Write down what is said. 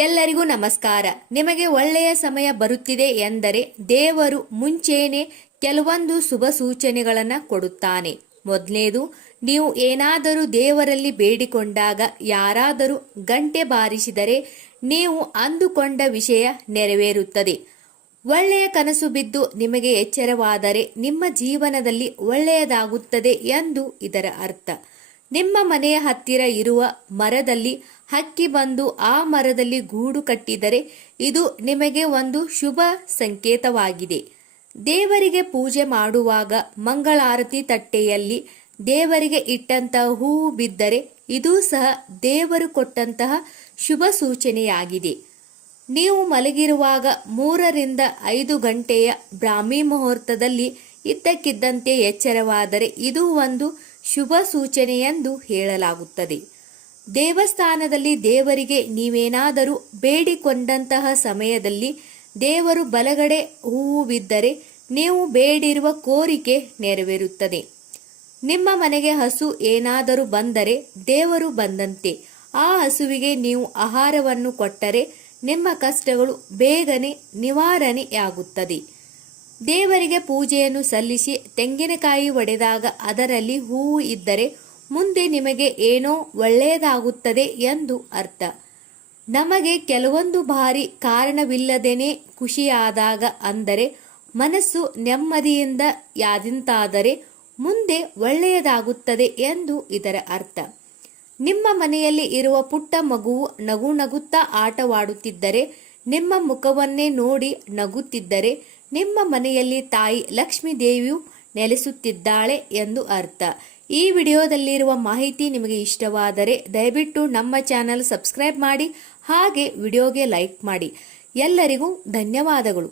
ಎಲ್ಲರಿಗೂ ನಮಸ್ಕಾರ. ನಿಮಗೆ ಒಳ್ಳೆಯ ಸಮಯ ಬರುತ್ತಿದೆ ಎಂದರೆ ದೇವರು ಮುಂಚೆನೇ ಕೆಲವೊಂದು ಶುಭ ಸೂಚನೆಗಳನ್ನು ಕೊಡುತ್ತಾನೆ. ಮೊದಲನೇದು, ನೀವು ಏನಾದರೂ ದೇವರಲ್ಲಿ ಬೇಡಿಕೊಂಡಾಗ ಯಾರಾದರೂ ಗಂಟೆ ಬಾರಿಸಿದರೆ ನೀವು ಅಂದುಕೊಂಡ ವಿಷಯ ನೆರವೇರುತ್ತದೆ. ಒಳ್ಳೆಯ ಕನಸು ಬಿದ್ದು ನಿಮಗೆ ಎಚ್ಚರವಾದರೆ ನಿಮ್ಮ ಜೀವನದಲ್ಲಿ ಒಳ್ಳೆಯದಾಗುತ್ತದೆ ಎಂದು ಇದರ ಅರ್ಥ. ನಿಮ್ಮ ಮನೆಯ ಹತ್ತಿರ ಇರುವ ಮರದಲ್ಲಿ ಹಕ್ಕಿ ಬಂದು ಆ ಮರದಲ್ಲಿ ಗೂಡು ಕಟ್ಟಿದರೆ ಇದು ನಿಮಗೆ ಒಂದು ಶುಭ ಸಂಕೇತವಾಗಿದೆ. ದೇವರಿಗೆ ಪೂಜೆ ಮಾಡುವಾಗ ಮಂಗಳಾರತಿ ತಟ್ಟೆಯಲ್ಲಿ ದೇವರಿಗೆ ಇಟ್ಟಂತಹ ಹೂವು ಬಿದ್ದರೆ ಇದೂ ಸಹ ದೇವರು ಕೊಟ್ಟಂತಹ ಶುಭ ಸೂಚನೆಯಾಗಿದೆ. ನೀವು ಮಲಗಿರುವಾಗ 3 ರಿಂದ 5 ಗಂಟೆಯ ಬ್ರಾಹ್ಮಿ ಮುಹೂರ್ತದಲ್ಲಿ ಇದ್ದಕ್ಕಿದ್ದಂತೆ ಎಚ್ಚರವಾದರೆ ಇದು ಒಂದು ಶುಭ ಸೂಚನೆ ಎಂದು ಹೇಳಲಾಗುತ್ತದೆ. ದೇವಸ್ಥಾನದಲ್ಲಿ ದೇವರಿಗೆ ನೀವೇನಾದರೂ ಬೇಡಿಕೊಂಡಂತಹ ಸಮಯದಲ್ಲಿ ದೇವರು ಬಲಗಡೆ ಹೂವು ಬಿದ್ದರೆ ನೀವು ಬೇಡಿರುವ ಕೋರಿಕೆ ನೆರವೇರುತ್ತದೆ. ನಿಮ್ಮ ಮನೆಗೆ ಹಸು ಏನಾದರೂ ಬಂದರೆ ದೇವರು ಬಂದಂತೆ. ಆ ಹಸುವಿಗೆ ನೀವು ಆಹಾರವನ್ನು ಕೊಟ್ಟರೆ ನಿಮ್ಮ ಕಷ್ಟಗಳು ಬೇಗನೆ ನಿವಾರಣೆಯಾಗುತ್ತದೆ. ದೇವರಿಗೆ ಪೂಜೆಯನ್ನು ಸಲ್ಲಿಸಿ ತೆಂಗಿನಕಾಯಿ ಒಡೆದಾಗ ಅದರಲ್ಲಿ ಹೂವು ಇದ್ದರೆ ಮುಂದೆ ನಿಮಗೆ ಏನೋ ಒಳ್ಳೆಯದಾಗುತ್ತದೆ ಎಂದು ಅರ್ಥ. ನಮಗೆ ಕೆಲವೊಂದು ಬಾರಿ ಕಾರಣವಿಲ್ಲದೇನೆ ಖುಷಿಯಾದಾಗ, ಅಂದರೆ ಮನಸ್ಸು ನೆಮ್ಮದಿಯಿಂದ ಯಾದಿಂತಾದರೆ ಮುಂದೆ ಒಳ್ಳೆಯದಾಗುತ್ತದೆ ಎಂದು ಇದರ ಅರ್ಥ. ನಿಮ್ಮ ಮನೆಯಲ್ಲಿ ಇರುವ ಪುಟ್ಟ ಮಗುವು ನಗುತ್ತಾ ಆಟವಾಡುತ್ತಿದ್ದರೆ, ನಿಮ್ಮ ಮುಖವನ್ನೇ ನೋಡಿ ನಗುತ್ತಿದ್ದರೆ ನಿಮ್ಮ ಮನೆಯಲ್ಲಿ ತಾಯಿ ಲಕ್ಷ್ಮೀ ದೇವಿಯು ನೆಲೆಸುತ್ತಿದ್ದಾಳೆ ಎಂದು ಅರ್ಥ. ಈ ವಿಡಿಯೋದಲ್ಲಿರುವ ಮಾಹಿತಿ ನಿಮಗೆ ಇಷ್ಟವಾದರೆ ದಯವಿಟ್ಟು ನಮ್ಮ ಚಾನಲ್ ಸಬ್ಸ್ಕ್ರೈಬ್ ಮಾಡಿ, ಹಾಗೆ ವಿಡಿಯೋಗೆ ಲೈಕ್ ಮಾಡಿ. ಎಲ್ಲರಿಗೂ ಧನ್ಯವಾದಗಳು.